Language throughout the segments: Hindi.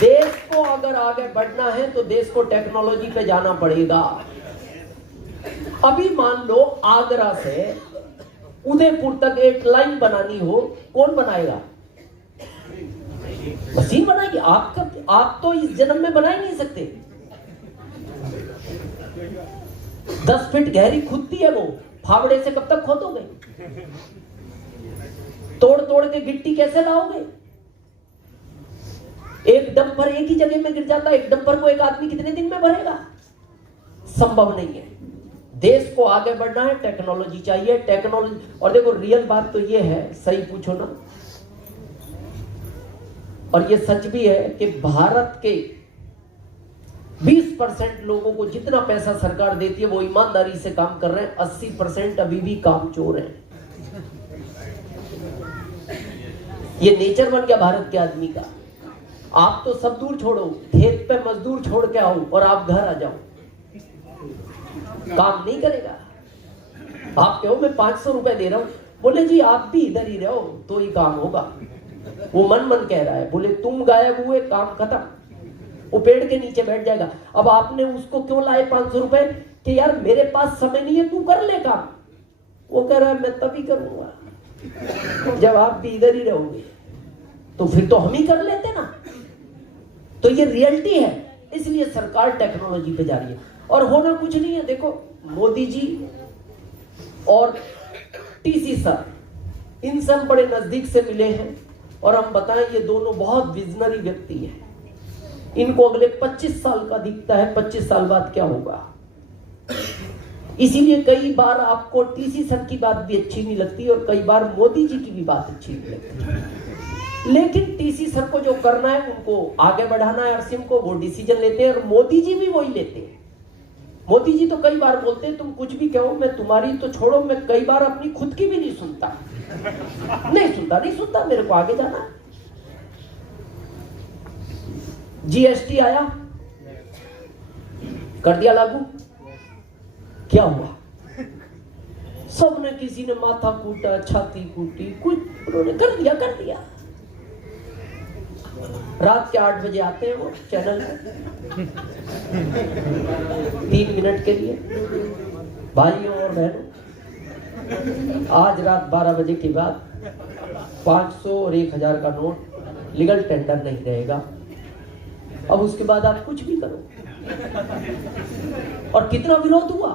देश को अगर आगे बढ़ना है तो देश को टेक्नोलॉजी पे जाना पड़ेगा। अभी मान लो आगरा से उदयपुर तक एक लाइन बनानी हो, कौन बनाएगा? मशीन बनाएगी। आप तो इस जन्म में बना ही नहीं सकते। 10 फीट गहरी खुदती है वो, फावड़े से कब तक खोदोगे? तोड़ तोड़ के गिट्टी कैसे लाओगे? एक डंपर एक ही जगह में गिर जाता है, एक डंपर को एक आदमी कितने दिन में भरेगा? संभव नहीं है। देश को आगे बढ़ना है, टेक्नोलॉजी चाहिए। टेक्नोलॉजी, और देखो रियल बात तो ये है, सही पूछो ना, और ये सच भी है कि भारत के 20% लोगों को जितना पैसा सरकार देती है वो ईमानदारी से काम कर रहे हैं, 80% अभी भी कामचोर हैं। ये नेचर बन गया भारत के आदमी का। आप तो सब दूर छोड़ो, खेत पे मजदूर छोड़ के आओ और आप घर आ जाओ, काम नहीं करेगा। आप कहो मैं 500 रुपए दे रहा हूं, बोले जी आप भी इधर ही रहो तो ही काम होगा। वो मन मन कह रहा है, बोले तुम गायब हुए काम खत्म, वो पेड़ के नीचे बैठ जाएगा। अब आपने उसको क्यों लाए 500 रुपए कि यार मेरे पास समय नहीं है, तू कर ले काम। वो कह रहा है मैं तभी करूंगा जब आप भी इधर ही रहोगे, तो फिर तो हम ही कर लेते ना। तो ये रियलिटी है, इसलिए सरकार टेक्नोलॉजी पे जा रही है और होना कुछ नहीं है। देखो मोदी जी और टीसी सर, इनसे हम बड़े नजदीक से मिले हैं और हम बताएं ये दोनों बहुत विजनरी व्यक्ति हैं। इनको अगले 25 साल का दिखता है 25 साल बाद क्या होगा। इसीलिए कई बार आपको टीसी सर की बात भी अच्छी नहीं लगती और कई बार मोदी जी की भी बात अच्छी नहीं लगती, लेकिन टीसी सर को जो करना है, उनको आगे बढ़ाना है अरसिम को, वो डिसीजन लेते हैं और मोदी जी भी वही लेते हैं। मोदी जी तो कई बार बोलते हैं तुम कुछ भी कहो, मैं तुम्हारी तो छोड़ो, मैं कई बार अपनी खुद की भी नहीं सुनता, नहीं सुनता, मेरे को आगे जाना। जीएसटी आया, कर दिया लागू, क्या हुआ? सबने, किसी ने माथा कूटा, छाती कूटी, कुछ उन्होंने कर दिया। रात के 8 बजे आते हैं वो चैनल में 3 मिनट के लिए, भाइयों और बहनों आज रात 12 बजे के बाद 500 और 1000 का नोट लीगल टेंडर नहीं रहेगा। अब उसके बाद आप कुछ भी करो। और कितना विरोध हुआ,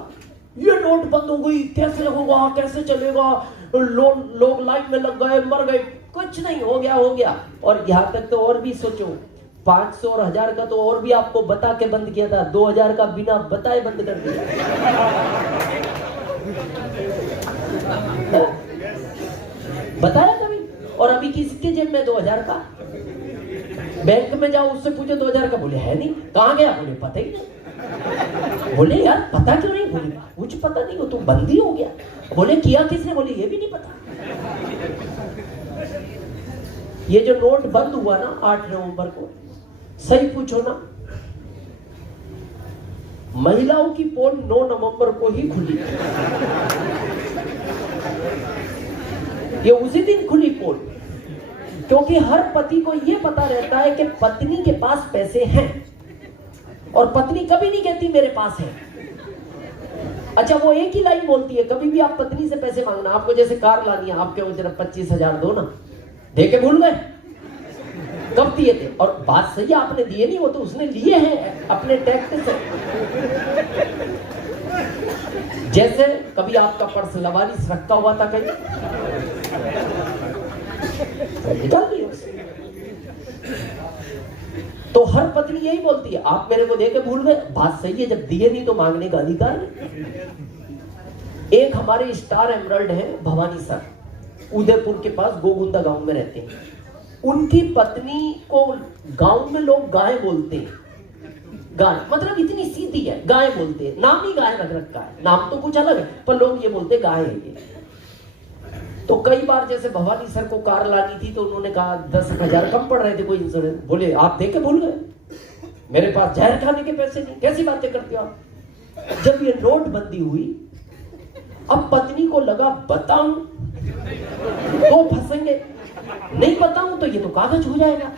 ये नोट बंद हो गई, कैसे होगा, कैसे चलेगा, लोग लाइन में लग गए, मर गए। कुछ नहीं, हो गया। और यहां तक तो और भी सोचो, 500 और 1000 का तो और भी आपको बता के बंद किया था, 2000 का बिना बताए बंद कर दिया। बताया कभी? और अभी किसके जेब में 2000 का? बैंक में जाओ, उससे पूछो 2000 का, बोले है नहीं। कहां गया? बोले पता ही नहीं। बोले यार पता क्यों नहीं? बोले कुछ पता नहीं, वो तो बंद ही हो गया। बोले किया किसने? बोले ये भी नहीं पता। ये जो नोट बंद हुआ ना 8 नवंबर को, सही पूछो ना, महिलाओं की पोल 9 नवंबर को ही खुली। ये उसी दिन खुली पोल, क्योंकि हर पति को यह पता रहता है कि पत्नी के पास पैसे हैं और पत्नी कभी नहीं कहती मेरे पास है। अच्छा, वो एक ही लाइन बोलती है, कभी भी आप पत्नी से पैसे मांगना, आपको जैसे कार लानी है, आपके जरा 25,000 दो ना, दे के भूल गए, कब दिए थे? और बात सही है, आपने दिए नहीं, वो तो उसने लिए हैं अपने टैक्स से। जैसे कभी आपका पर्स लवारिस रखा हुआ था कहीं, निकाल दिए उसे। तो हर पत्नी यही बोलती है, आप मेरे को देके भूल गए। बात सही है, जब दिए नहीं तो मांगने का अधिकार नहीं। एक हमारे स्टार एमरल्ड है भवानी सर, उदयपुर के पास गोगुंदा गांव में रहते हैं। उनकी पत्नी को गांव में लोग गाय बोलते हैं। गाय मतलब इतनी सीधी है, गाय बोलते हैं, नाम ही गाय रख रखा है, नाम तो कुछ अलग है पर लोग ये बोलते गाय है ये। तो कई बार जैसे भवानी सर को कार लानी थी तो उन्होंने कहा 10,000 कम पड़ रहे थे कोई इंश्योरेंस, बोले आप देके भूल गए, मेरे पास जहर खाने के पैसे नहीं। कैसी बातें करते हो आप? जब ये नोटबंदी हुई, अब पत्नी को लगा बताऊं तो फंसेंगे, नहीं बताऊं तो ये तो कागज हो जाएगा।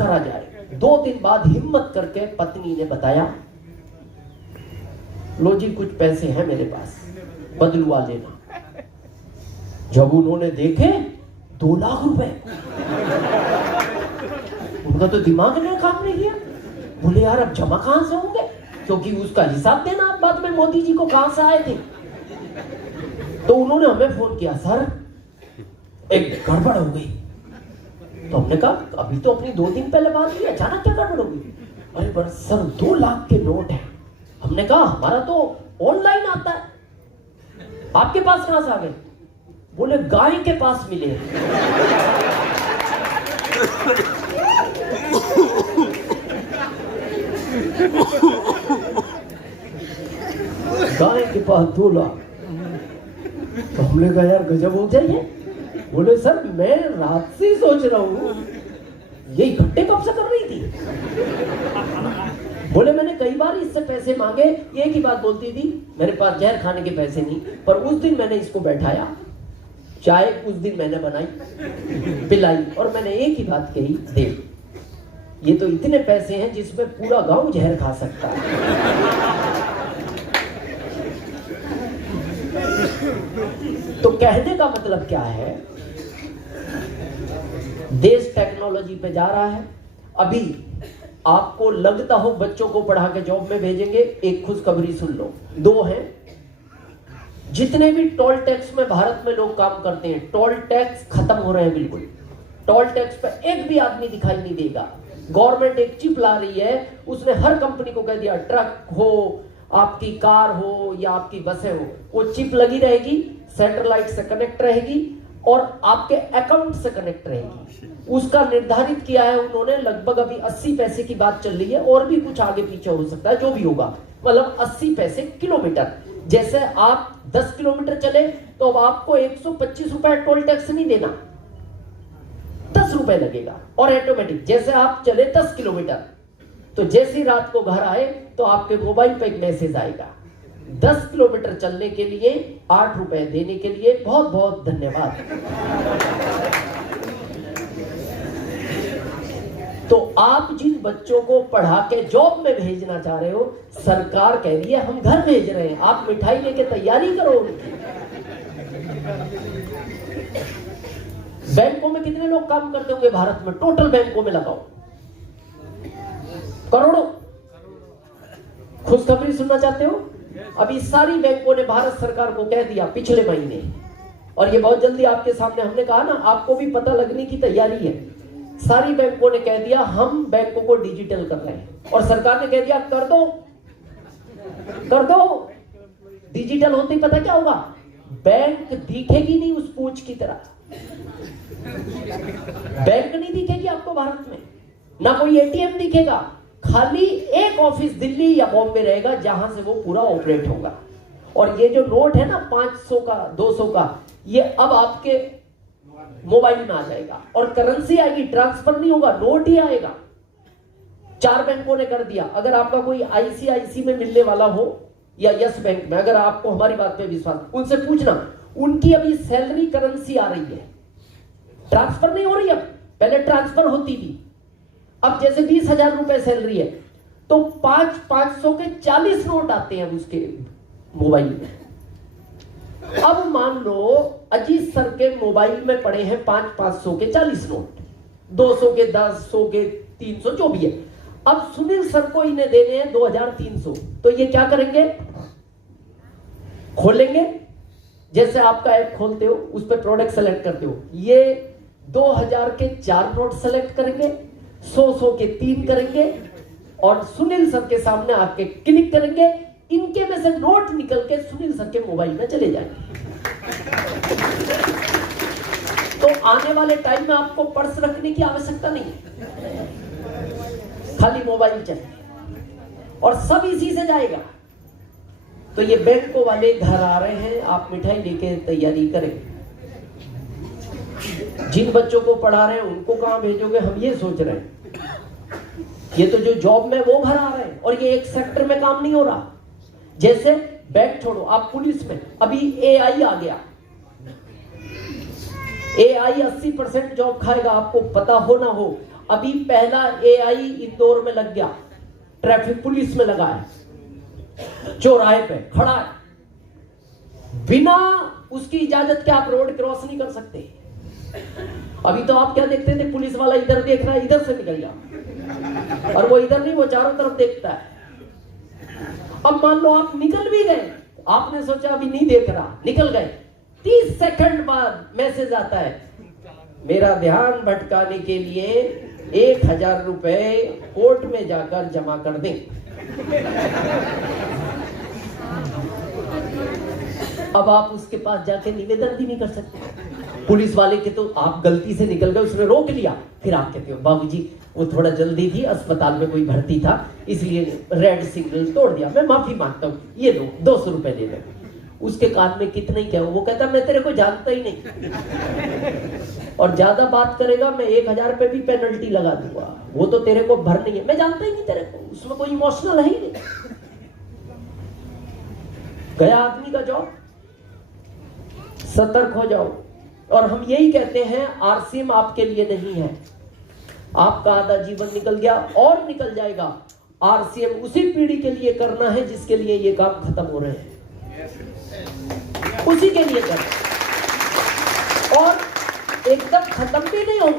करा जाए। 2 दिन बाद हिम्मत करके पत्नी ने बताया, लो जी कुछ पैसे हैं मेरे पास, बदलवा लेना। जब उन्होंने देखे 2 लाख रुपए, उनका तो दिमाग ने काम नहीं किया। बोले यार अब जमा कहां से होंगे, क्योंकि उसका हिसाब देना आप बाद में मोदी जी को कहां से आए थे। तो उन्होंने हमें फोन किया, सर एक गड़बड़ हो गई। तो हमने कहा अभी तो अपनी 2 दिन पहले बात हुई, अचानक क्या गड़बड़ हो गई। अरे पर सर 2 लाख के नोट है। हमने कहा हमारा तो ऑनलाइन आता है, आपके पास कहां से आ गए। बोले गाय के पास मिले। गाय के पास 2 लाख। तो हमने कहा यार गजब हो जाइए। बोले सर मैं रात से सोच रहा हूं ये इकट्ठे कब से कर रही थी। बोले मैंने कई बार इससे पैसे मांगे, एक ही बात बोलती थी मेरे पास जहर खाने के पैसे नहीं। पर उस दिन मैंने इसको बैठाया, चाय उस दिन मैंने बनाई पिलाई, और मैंने एक ही बात कही, देख ये तो इतने पैसे हैं जिसमें पूरा गांव जहर खा सकता है। तो कहने का मतलब क्या है, देश टेक्नोलॉजी पे जा रहा है। अभी आपको लगता हो बच्चों को पढ़ा के जॉब में भेजेंगे, एक खुशखबरी सुन लो, 2 हैं। जितने भी टोल टैक्स में भारत में लोग काम करते हैं, टोल टैक्स खत्म हो रहे हैं बिल्कुल। टोल टैक्स पे एक भी आदमी दिखाई नहीं देगा। गवर्नमेंट एक चिप ला रही है, उसने हर कंपनी को कह दिया ट्रक हो, आपकी कार हो या आपकी बसें हो, वो चिप लगी रहेगी, सैटेलाइट से कनेक्ट रहेगी और आपके अकाउंट से कनेक्ट रहेगी। उसका निर्धारित किया है उन्होंने, लगभग अभी 80 पैसे की बात चल रही है, और भी कुछ आगे पीछे हो सकता है, जो भी होगा, मतलब 80 पैसे किलोमीटर। जैसे आप 10 किलोमीटर चले तो अब आपको 125 रुपए टोल टैक्स नहीं देना, 10 रुपए लगेगा और ऑटोमेटिक। जैसे आप चले 10 किलोमीटर तो जैसी रात को घर आए तो आपके मोबाइल पे एक मैसेज आएगा, 10 किलोमीटर चलने के लिए 8 रुपए देने के लिए बहुत बहुत धन्यवाद। तो आप जिन बच्चों को पढ़ा के जॉब में भेजना चाह रहे हो, सरकार कह रही है हम घर भेज रहे हैं, आप मिठाई लेके तैयारी करो उनकी। बैंकों में कितने लोग काम करते होंगे भारत में, टोटल बैंकों में लगाओ करोड़ों। खुशखबरी सुनना चाहते हो, अभी सारी बैंकों ने भारत सरकार को कह दिया पिछले महीने, और ये बहुत जल्दी आपके सामने, हमने कहा ना आपको भी पता लगने की तैयारी है। सारी बैंकों ने कह दिया हम बैंकों को डिजिटल कर रहे हैं, और सरकार ने कह दिया कर दो कर दो। डिजिटल होते ही पता क्या होगा, बैंक दिखेगी नहीं उस पूंछ की तरह। बैंक नहीं दिखेगी आपको भारत में, ना कोई एटीएम दिखेगा, खाली एक ऑफिस दिल्ली या बॉम्बे रहेगा जहां से वो पूरा ऑपरेट होगा। और ये जो नोट है ना 500 का 200 का, ये अब आपके मोबाइल में आ जाएगा और करेंसी आएगी, ट्रांसफर नहीं होगा, नोट ही आएगा। 4 बैंकों ने कर दिया। अगर आपका कोई आईसीआईसी में मिलने वाला हो या यस बैंक में, अगर आपको हमारी बात पे विश्वास, उनसे पूछना, उनकी अभी सैलरी करेंसी आ रही है, ट्रांसफर नहीं हो रही। अब पहले ट्रांसफर होती थी, अब जैसे 20,000 रुपए सैलरी है तो 500 के 40 नोट आते हैं उसके मोबाइल में। अब मान लो अजीत सर के मोबाइल में पड़े हैं 500 के 40 नोट, 200 के 10, 100 के 300, जो भी है। अब सुनील सर को इन्हें देने हैं 2,300, तो ये क्या करेंगे, खोलेंगे, जैसे आपका ऐप खोलते हो उस पर प्रोडक्ट सेलेक्ट करते हो, ये 2,000 के 4 नोट सेलेक्ट करेंगे, 100 के 3 करेंगे और सुनील सर के सामने आके क्लिक करेंगे, इनके में से नोट निकल के सुनील सर के मोबाइल में चले जाएंगे। तो आने वाले टाइम में आपको पर्स रखने की आवश्यकता नहीं है, खाली मोबाइल चाहिए और सब इसी से जाएगा। तो ये बैंकों वाले घर आ रहे हैं, आप मिठाई लेके तैयारी करें। जिन बच्चों को पढ़ा रहे हैं उनको कहां भेजोगे, हम ये सोच रहे हैं। ये तो जो जॉब में वो घर आ रहे हैं और ये एक सेक्टर में काम नहीं हो रहा। जैसे बैंक छोड़ो, आप पुलिस में अभी एआई आ गया, एआई 80% जॉब खाएगा, आपको पता हो ना हो। अभी पहला एआई इंदौर में लग गया, ट्रैफिक पुलिस में लगा है, चौराहे पे खड़ा है, बिना उसकी इजाजत के आप रोड क्रॉस नहीं कर सकते। अभी तो आप क्या देखते थे, पुलिस वाला इधर देख रहा है, इधर से निकल जा, और वो इधर नहीं, वो चारों तरफ देखता है। अब मान लो आप निकल भी गए, आपने सोचा अभी नहीं देख रहा, निकल गए, 30 सेकंड बाद मैसेज आता है, मेरा ध्यान भटकाने के लिए 1000 रुपए कोर्ट में जाकर जमा कर दें। अब आप उसके पास जाके निवेदन भी नहीं कर सकते। पुलिस वाले के तो आप गलती से निकल गए, उसने रोक लिया, फिर आप कहते हो बाबूजी वो थोड़ा जल्दी थी, अस्पताल में कोई भर्ती था इसलिए रेड सिग्नल तोड़ दिया, मैं माफी मांगता हूँ, ये लो 200 रुपए ले लो। उसके कान में कितने क्या, वो कहता मैं तेरे को जानता ही नहीं, और ज्यादा बात करेगा मैं 1000 पे भी पेनल्टी लगा दूंगा, वो तो तेरे को भरनी है, मैं जानता ही नहीं तेरे को, उसमें कोई इमोशनल है ही नहीं। गया आदमी का जॉब। सतर्क हो जाओ। और हम यही कहते हैं आरसीएम आपके लिए नहीं है, आपका आधा जीवन निकल गया और निकल जाएगा। आरसीएम उसी पीढ़ी के लिए करना है जिसके लिए ये काम खत्म हो रहे हैं, उसी के लिए करना, और एकदम खत्म भी नहीं होंगे।